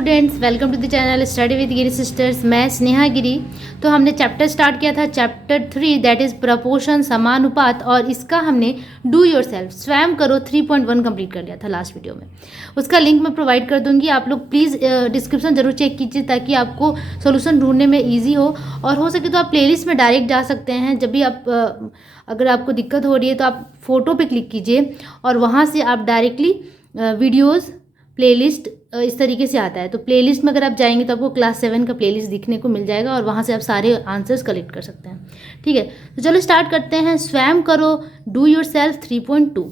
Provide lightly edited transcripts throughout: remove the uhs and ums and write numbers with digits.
Students, welcome to the channel study with Giri sisters. मैं स्नेहा गिरी। तो हमने चैप्टर स्टार्ट किया था चैप्टर 3 दैट इज़ प्रपोर्शन समानुपात, और इसका हमने डू योरसेल्फ स्वयं करो 3.1 कंप्लीट कर लिया था लास्ट वीडियो में। उसका लिंक मैं प्रोवाइड कर दूंगी, आप लोग प्लीज़ डिस्क्रिप्शन जरूर चेक कीजिए ताकि आपको सोल्यूशन ढूंढने में ईजी और हो सके तो आप प्लेलिस्ट में डायरेक्ट जा सकते हैं। जब भी आप अगर आपको दिक्कत हो रही है तो आप फोटो पे क्लिक कीजिए और वहाँ से आप डायरेक्टली वीडियोज़ प्लेलिस्ट इस तरीके से आता है। तो प्लेलिस्ट में अगर आप जाएंगे तो आपको क्लास 7 का प्लेलिस्ट दिखने को मिल जाएगा और वहाँ से आप सारे आंसर्स कलेक्ट कर सकते हैं। ठीक है, तो चलो स्टार्ट करते हैं। स्वयं करो डू योरसेल्फ 3.2।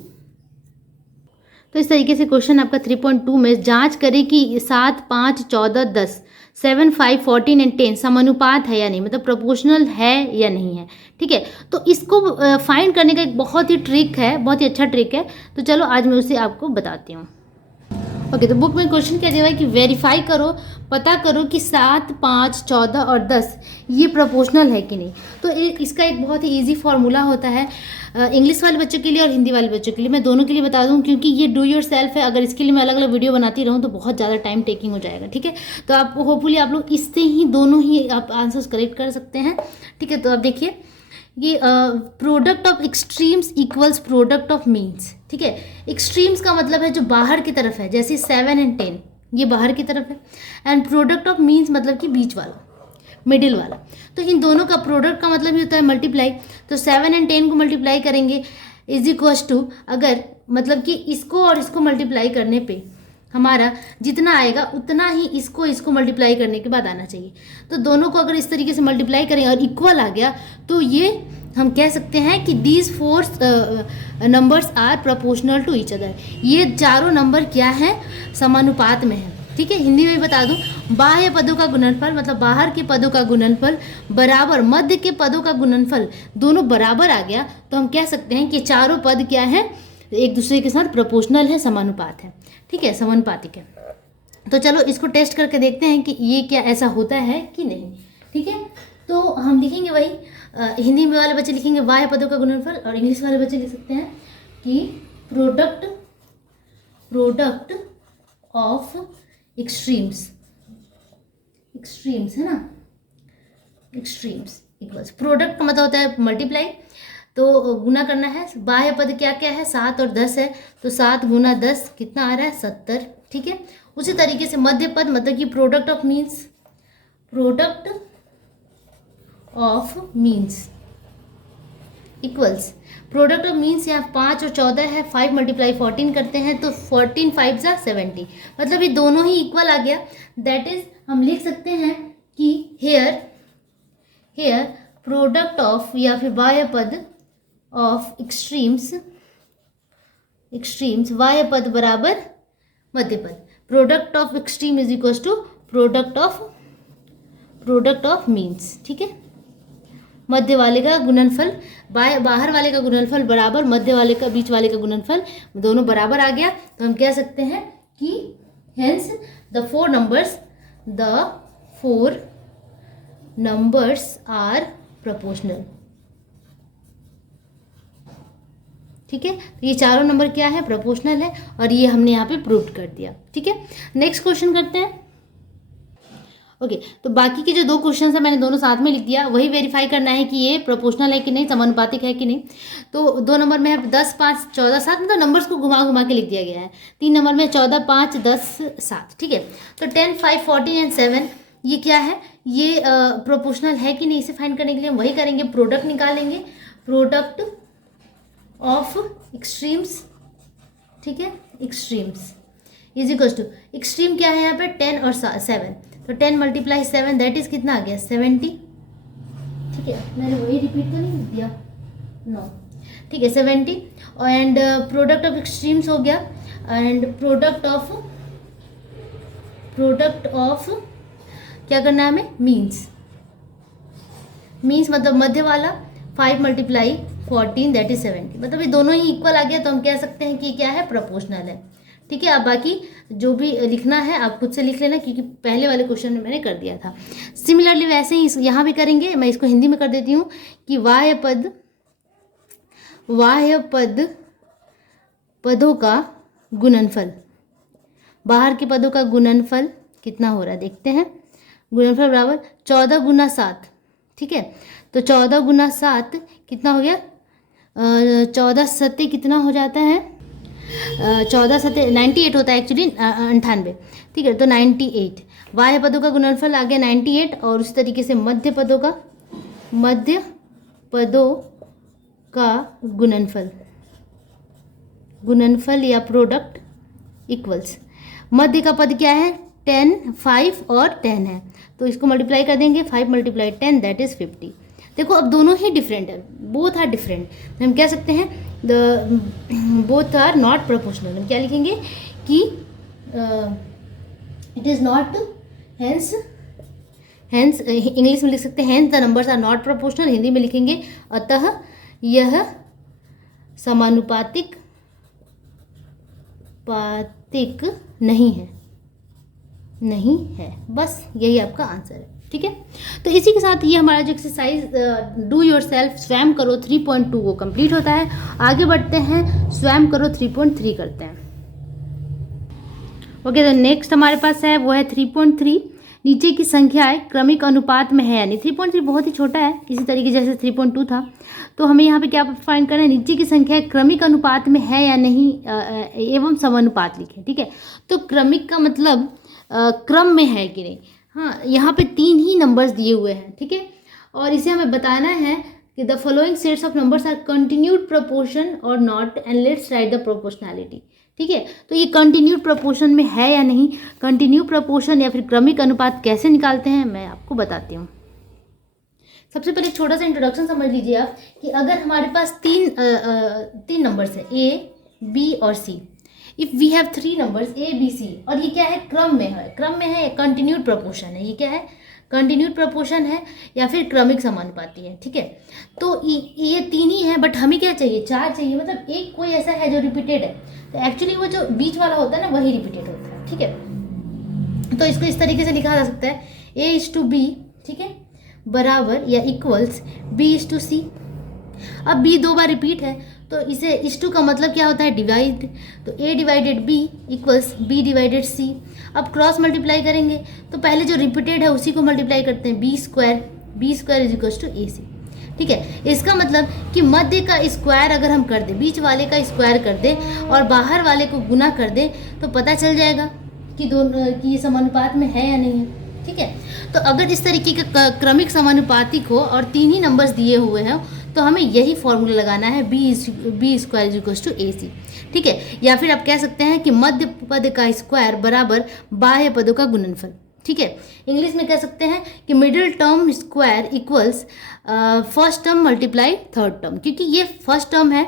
तो इस तरीके से क्वेश्चन आपका 3.2 में जांच करें कि 7, 5, 14, 10, 7, 5, 14 एंड 10 समानुपात है या नहीं, मतलब प्रोपोर्शनल है या नहीं है। ठीक है, तो इसको फाइंड करने का एक बहुत ही ट्रिक है, बहुत ही अच्छा ट्रिक है। तो चलो आज मैं उसे आपको बताती हूँ। ओके, तो बुक में क्वेश्चन क्या दिया है कि वेरीफाई करो, पता करो कि 7, 5, 14 और 10 ये प्रोपोर्शनल है कि नहीं। तो इसका एक बहुत ही इजी फार्मूला होता है इंग्लिश वाले बच्चों के लिए और हिंदी वाले बच्चों के लिए। मैं दोनों के लिए बता दूं क्योंकि ये डू योर सेल्फ है। अगर इसके लिए मैं अलग अलग वीडियो बनाती रहूँ तो बहुत ज़्यादा टाइम टेकिंग हो जाएगा। ठीक है, तो आप होपफुली आप लोग इससे ही दोनों ही आप आंसर्स करेक्ट कर सकते हैं। ठीक है, तो आप देखिए ये product of extremes equals product of means. ठीक है, एक्सट्रीम्स का मतलब है जो बाहर की तरफ है, जैसे 7 एंड 10 ये बाहर की तरफ है, एंड प्रोडक्ट ऑफ मीन्स मतलब कि बीच वाला, मिडिल वाला। तो इन दोनों का प्रोडक्ट का मतलब ही होता है मल्टीप्लाई। तो 7 एंड 10 को मल्टीप्लाई करेंगे इज इक्वल्स टू, अगर मतलब कि इसको और इसको मल्टीप्लाई करने पे हमारा जितना आएगा उतना ही इसको मल्टीप्लाई करने के बाद आना चाहिए। तो दोनों को अगर इस तरीके से मल्टीप्लाई करें और इक्वल आ गया तो ये हम कह सकते हैं कि these four numbers are proportional to each other. ये चारों नंबर क्या है, समानुपात में है। ठीक है, हिंदी में बता दूं, बाह्य पदों का गुणनफल मतलब बाहर के पदों का गुणनफल बराबर मध्य के पदों का गुणनफल, दोनों बराबर आ गया तो हम कह सकते हैं कि चारों पद क्या है, एक दूसरे के साथ प्रोपोर्शनल है, समानुपात है। ठीक है, समानुपातिक है। तो चलो इसको टेस्ट करके देखते हैं कि ये क्या ऐसा होता है कि नहीं। ठीक है, तो हम लिखेंगे वही, हिंदी में वाले बच्चे लिखेंगे बाह्य पदों का गुणनफल और इंग्लिश वाले बच्चे लिख सकते हैं कि प्रोडक्ट ऑफ एक्सट्रीम्स है ना, एक्सट्रीम्स इक्वल्स प्रोडक्ट का मतलब होता है मल्टीप्लाई, तो गुना करना है। बाह्य पद क्या क्या है, 7 और 10 है, तो 7 गुना 10 कितना आ रहा है, 70। ठीक है, उसी तरीके से मध्य पद मतलब कि product of means equals product of means यहाँ 5 और 14 है, 5 मल्टीप्लाई 14 करते हैं तो 14 5 जा 70, मतलब ये दोनों ही इक्वल आ गया। दैट इज हम लिख सकते हैं कि हेयर प्रोडक्ट ऑफ या फिर बाह्य पद ऑफ एक्सट्रीम्स बाह्य पद बराबर मध्य पद। Product of extreme is equal to product of means. ठीक है, मध्य वाले का गुणनफल बाहर वाले का गुणनफल बराबर मध्य वाले का बीच वाले का गुणनफल, दोनों बराबर आ गया तो हम कह सकते हैं कि hence the four numbers are proportional. ठीक है, तो ये चारों नंबर क्या है, प्रोपोर्शनल है, और ये हमने यहाँ पे प्रूव कर दिया। ठीक है, नेक्स्ट क्वेश्चन करते हैं। ओके, तो बाकी के जो 2 क्वेश्चन है मैंने दोनों साथ में लिख दिया, वही वेरीफाई करना है कि ये प्रोपोर्शनल है कि नहीं, समानुपातिक है कि नहीं। तो 2 नंबर में है 10, 5, 14, 7, मतलब नंबर्स को घुमा के लिख दिया गया है। 3 नंबर में 14, 5, 10, 7। ठीक है, तो 10, 5, 14 एंड 7 ये क्या है, ये प्रोपोर्शनल है कि नहीं, इसे फाइंड करने के लिए हम वही करेंगे, प्रोडक्ट निकालेंगे, प्रोडक्ट ऑफ एक्सट्रीम्स। ठीक है, extremes is equal to extreme क्या है यहाँ पे 10 और 7, तो 10 मल्टीप्लाई 7 दैट इज कितना आ गया, 70। ठीक है, मैंने वही रिपीट तो नहीं दिया, नो। ठीक है, 70 एंड प्रोडक्ट ऑफ एक्सट्रीम्स हो गया, एंड प्रोडक्ट ऑफ क्या करना है हमें, मीन्स मतलब मध्य वाला, 5 मल्टीप्लाई 14 दैट इज 70, मतलब ये दोनों ही इक्वल आ गया तो हम कह सकते हैं कि क्या है, प्रोपोर्शनल है। ठीक है, अब बाकी जो भी लिखना है आप खुद से लिख लेना क्योंकि पहले वाले क्वेश्चन में मैंने कर दिया था। सिमिलरली वैसे ही यहाँ भी करेंगे, मैं इसको हिंदी में कर देती हूँ कि बाह्य पदों का गुणनफल, बाहर के पदों का गुणनफल कितना हो रहा है देखते हैं। गुणनफल बराबर 14 गुना 7, ठीक है। तो 14 गुना 7 कितना हो गया, 14 सत्ते कितना हो जाता है, 14 सत्ते 98 होता है एक्चुअली, 98, ठीक है। तो 98 बाह्य पदों का गुणनफल आ गया 98, और उसी तरीके से मध्य पदों का गुणनफल या प्रोडक्ट इक्वल्स, मध्य का पद क्या है 10, 5 और 10 है, तो इसको मल्टीप्लाई कर देंगे, 5 × 10 दैट इज 50। देखो अब दोनों ही डिफरेंट है, बोथ आर डिफरेंट, हम कह सकते हैं बोथ आर नॉट प्रोपोर्शनल। हम क्या लिखेंगे कि it is not, hence English में लिख सकते हैं hence the numbers are not proportional, Hindi में लिखेंगे अतः यह समानुपातिक नहीं है, बस यही आपका आंसर है, ठीक है। तो इसी के साथ ये हमारा जो एक्सरसाइज डू योर सेल्फ स्वयं करो 3.2 वो कंप्लीट होता है। आगे बढ़ते हैं, स्वयं करो 3.3 करते हैं। ओके, तो नेक्स्ट हमारे पास है वो है 3.3, नीचे की संख्याएं क्रमिक अनुपात में है यानी। 3.3 बहुत ही छोटा है, इसी तरीके जैसे 3.2 था। तो हमें यहाँ पे क्या फाइंड करना है, नीचे की संख्याएं क्रमिक अनुपात में है या नहीं एवं समानुपात लिखें, ठीक है। तो क्रमिक का मतलब क्रम में है कि नहीं। हाँ, यहाँ पे 3 ही नंबर्स दिए हुए हैं, ठीक है, और इसे हमें बताना है कि the following sets of numbers are continued proportion or not, and let's write the proportionality, ठीक है। तो ये कंटिन्यूड प्रोपोर्शन में है या नहीं, कंटिन्यू प्रोपोर्शन या फिर क्रमिक अनुपात कैसे निकालते हैं मैं आपको बताती हूँ। सबसे पहले एक छोटा सा इंट्रोडक्शन समझ लीजिए आप कि अगर हमारे पास तीन नंबर्स है A, B और C, if we have 3 numbers A, B, C, और ये क्या है क्रम में है, कंटिन्यूड प्रोपोर्शन है, ये क्या है कंटिन्यूड प्रोपोर्शन है या फिर क्रमिक समानुपाती है, ठीक है। तो ये 3 ही है, बट हमें क्या चाहिए 4 चाहिए, मतलब एक कोई ऐसा है जो रिपीटेड है, तो एक्चुअली वो जो बीच वाला होता है ना वही रिपीटेड होता है, ठीक है। तो इसको इस तरीके से लिखा जा सकता है A/B, ठीक है, बराबर या इक्वल्स B/C। अब B 2 बार रिपीट है तो इसे इस टू का मतलब क्या होता है डिवाइड, तो A/B इक्वल्स B/C। अब क्रॉस मल्टीप्लाई करेंगे तो पहले जो रिपीटेड है उसी को मल्टीप्लाई करते हैं, B² is equals to AC, ठीक है। इसका मतलब कि मध्य का स्क्वायर अगर हम कर दें, बीच वाले का स्क्वायर कर दें और बाहर वाले को गुना कर दें तो पता चल जाएगा कि दोनों की ये समानुपात में है या नहीं है, ठीक है। तो अगर इस तरीके का क्रमिक समानुपातिक हो और 3 ही नंबर्स दिए हुए हैं तो हमें यही फॉर्मूला लगाना है B² is equals to AC, ठीक है। या फिर आप कह सकते हैं कि मध्य पद का स्क्वायर बराबर बाह्य पदों का गुणनफल, ठीक है। इंग्लिश में कह सकते हैं कि middle term square equals first term multiply third term, क्योंकि ये फर्स्ट टर्म है,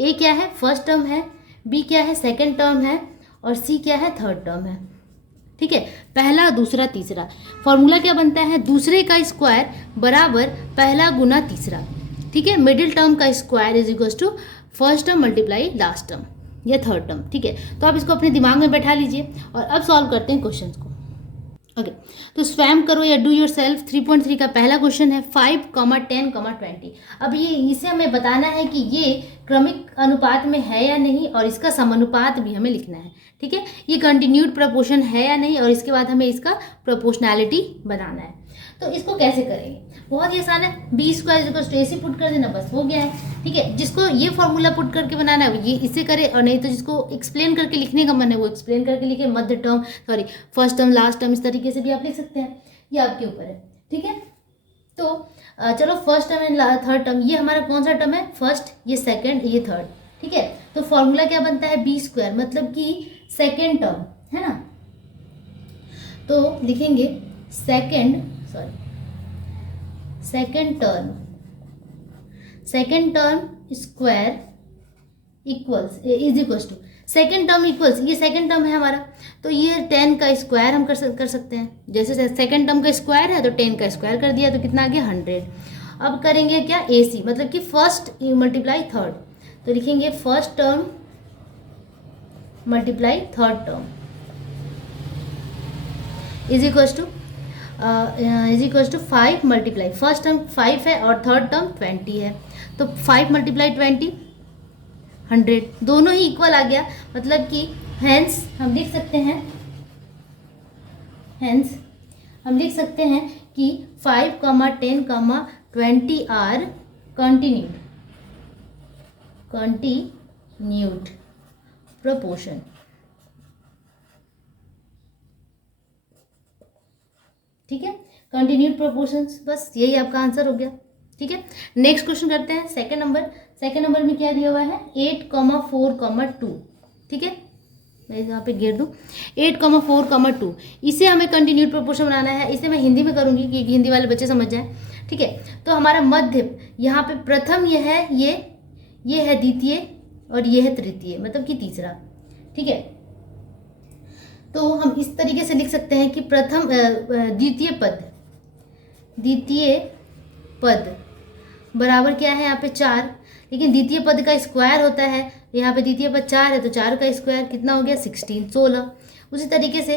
A क्या है फर्स्ट टर्म है, B क्या है सेकेंड टर्म है और C क्या है थर्ड टर्म है, ठीक है। पहला दूसरा तीसरा, फॉर्मूला क्या बनता है दूसरे का स्क्वायर बराबर पहला गुना तीसरा, ठीक है। मिडिल टर्म का square is equals to first term multiply last term या थर्ड टर्म, ठीक है। तो आप इसको अपने दिमाग में बैठा लीजिए और अब सॉल्व करते हैं क्वेश्चन को। ओके, तो स्वयं करो या डू योर सेल्फ 3.3 का पहला क्वेश्चन है 5, 10, 20। अब ये इसे हमें बताना है कि ये क्रमिक अनुपात में है या नहीं और इसका समानुपात भी हमें लिखना है, ठीक है। ये कंटिन्यूड प्रोपोर्शन है या नहीं और इसके बाद हमें इसका प्रोपोर्शनैलिटी बनाना है। तो इसको कैसे करेंगे, बहुत ही आसान है, B² equals to AC put कर देना, बस हो गया है, ठीक है। जिसको ये फॉर्मूला पुट करके बनाना है ये इसे करे, और नहीं तो जिसको एक्सप्लेन करके लिखने का मन है वो एक्सप्लेन करके लिखे, मध्य term first term last term इस तरीके से भी आप लिख सकते हैं, ये आपके ऊपर है, ठीक है। तो चलो first term and third term, ये हमारा कौन सा टर्म है फर्स्ट, ये सेकेंड, ये थर्ड, ठीक है। तो फॉर्मूला क्या बनता है B² मतलब कि सेकेंड टर्म है ना, तो लिखेंगे second term square equals is equals to second term equals, ये सेकेंड टर्म है हमारा, तो ये 10 का स्क्वायर हम कर सकते हैं, जैसे सेकेंड टर्म का स्क्वायर है तो 10 का स्क्वायर कर दिया तो कितना आ गया 100। अब करेंगे क्या AC मतलब कि फर्स्ट मल्टीप्लाई थर्ड, तो लिखेंगे first term multiply third term is equals to 5 multiply first term 5 है और थर्ड टर्म 20 है, तो 5 मल्टीप्लाई 20 100, दोनों ही इक्वल आ गया, मतलब कि हेंस हम लिख सकते हैं हेंस हम लिख सकते हैं कि 5, 10, 20 आर कंटिन्यूड प्रपोर्शन। ठीक है, कंटिन्यूड प्रोपोर्शंस, बस यही आपका आंसर हो गया। ठीक है, नेक्स्ट क्वेश्चन करते हैं। सेकंड नंबर में क्या दिया हुआ है 8, 4, 2। ठीक है, मैं यहाँ पे घेर दूँ 8, 4, 2। इसे हमें कंटिन्यूड प्रोपोर्शन बनाना है। इसे मैं हिंदी में करूँगी क्योंकि हिंदी वाले बच्चे समझ जाएं। ठीक है, तो हमारा मध्य यहाँ पे प्रथम ये है, ये है द्वितीय और ये है तृतीय, मतलब कि तीसरा। ठीक है, तो हम इस तरीके से लिख सकते हैं कि प्रथम द्वितीय पद बराबर क्या है यहाँ पे 4, लेकिन द्वितीय पद का स्क्वायर होता है, यहाँ पे द्वितीय पद 4 है तो 4 का स्क्वायर कितना हो गया 16। उसी तरीके से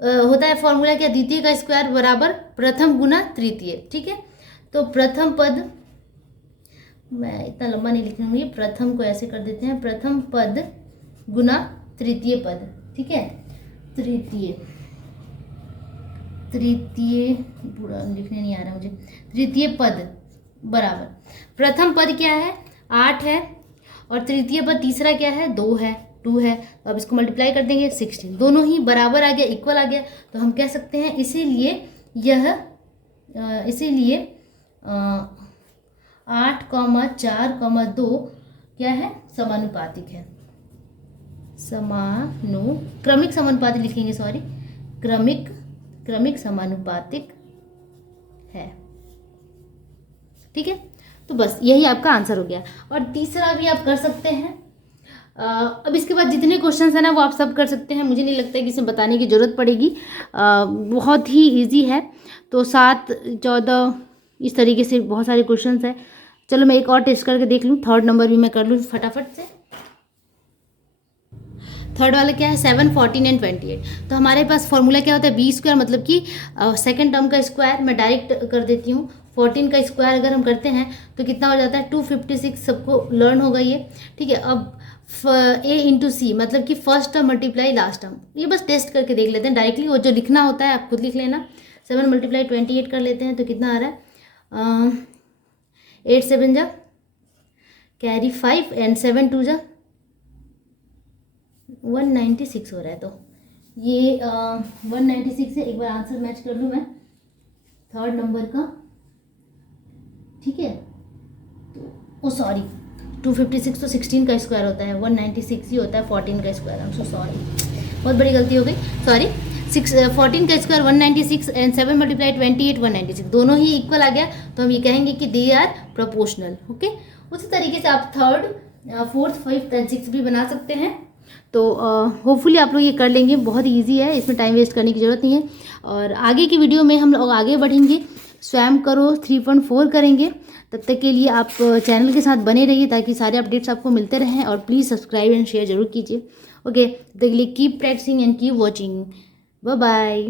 होता है फॉर्मूला क्या, द्वितीय का स्क्वायर बराबर प्रथम गुना तृतीय। ठीक है, तो प्रथम पद, मैं इतना लंबा नहीं लिख रही हूँ, प्रथम को ऐसे कर देते हैं, प्रथम पद गुना तृतीय पद। ठीक है, तृतीय पूरा लिखने नहीं आ रहा मुझे, तृतीय पद बराबर प्रथम पद क्या है 8 है और तृतीय पद तीसरा क्या है 2 है। तो अब इसको मल्टीप्लाई कर देंगे 16, दोनों ही बराबर आ गया, इक्वल आ गया। तो हम कह सकते हैं इसीलिए 8, 4, 2 क्या है समानुपातिक है, क्रमिक समानुपातिक लिखेंगे, सॉरी, क्रमिक समानुपातिक है। ठीक है, तो बस यही आपका आंसर हो गया। और तीसरा भी आप कर सकते हैं। अब इसके बाद जितने क्वेश्चंस हैं ना वो आप सब कर सकते हैं, मुझे नहीं लगता है कि इसमें बताने की ज़रूरत पड़ेगी, बहुत ही इजी है। तो 7, 14 इस तरीके से बहुत सारे क्वेश्चंस हैं। चलो मैं एक और टेस्ट करके देख लूँ, थर्ड नंबर भी मैं कर लूँ फटाफट से। थर्ड वाला क्या है 7, 14 एंड 28। तो हमारे पास फॉर्मूला क्या होता है b², मतलब कि सेकंड टर्म का स्क्वायर मैं डायरेक्ट कर देती हूँ। 14 का स्क्वायर अगर हम करते हैं तो कितना हो जाता है 256, सबको लर्न होगा ये। ठीक है, अब a इंटू सी, मतलब कि first term multiply last term, ये बस टेस्ट करके देख लेते हैं डायरेक्टली, वो जो लिखना होता है आप खुद लिख लेना। 7 × 28 कर लेते हैं तो कितना आ रहा है 8 7 जा कैरी 5 एंड 7 2 जा 196 हो रहा है। तो ये 196 से एक बार आंसर मैच कर लूँ मैं थर्ड नंबर का। ठीक है, तो सॉरी 256 तो 16 का स्क्वायर होता है, 196 ही होता है 14 का square. I am so sorry, बहुत बड़ी गलती हो गई, सॉरी। 14 का स्क्वायर 196 एंड 7 × 28 196, दोनों ही इक्वल आ गया। तो हम ये कहेंगे कि दे आर प्रोपोर्शनल। ओके, उसी तरीके से आप third, fourth, fifth and six भी बना सकते हैं। तो होपफुली आप लोग ये कर लेंगे, बहुत ईजी है, इसमें टाइम वेस्ट करने की ज़रूरत नहीं है। और आगे की वीडियो में हम लोग आगे बढ़ेंगे, स्वयं करो 3.4 करेंगे। तब तक के लिए आप चैनल के साथ बने रहिए ताकि सारे अपडेट्स आपको मिलते रहें, और प्लीज़ सब्सक्राइब एंड शेयर जरूर कीजिए। ओके, तब तक के लिए keep practicing and keep watching. Bye bye.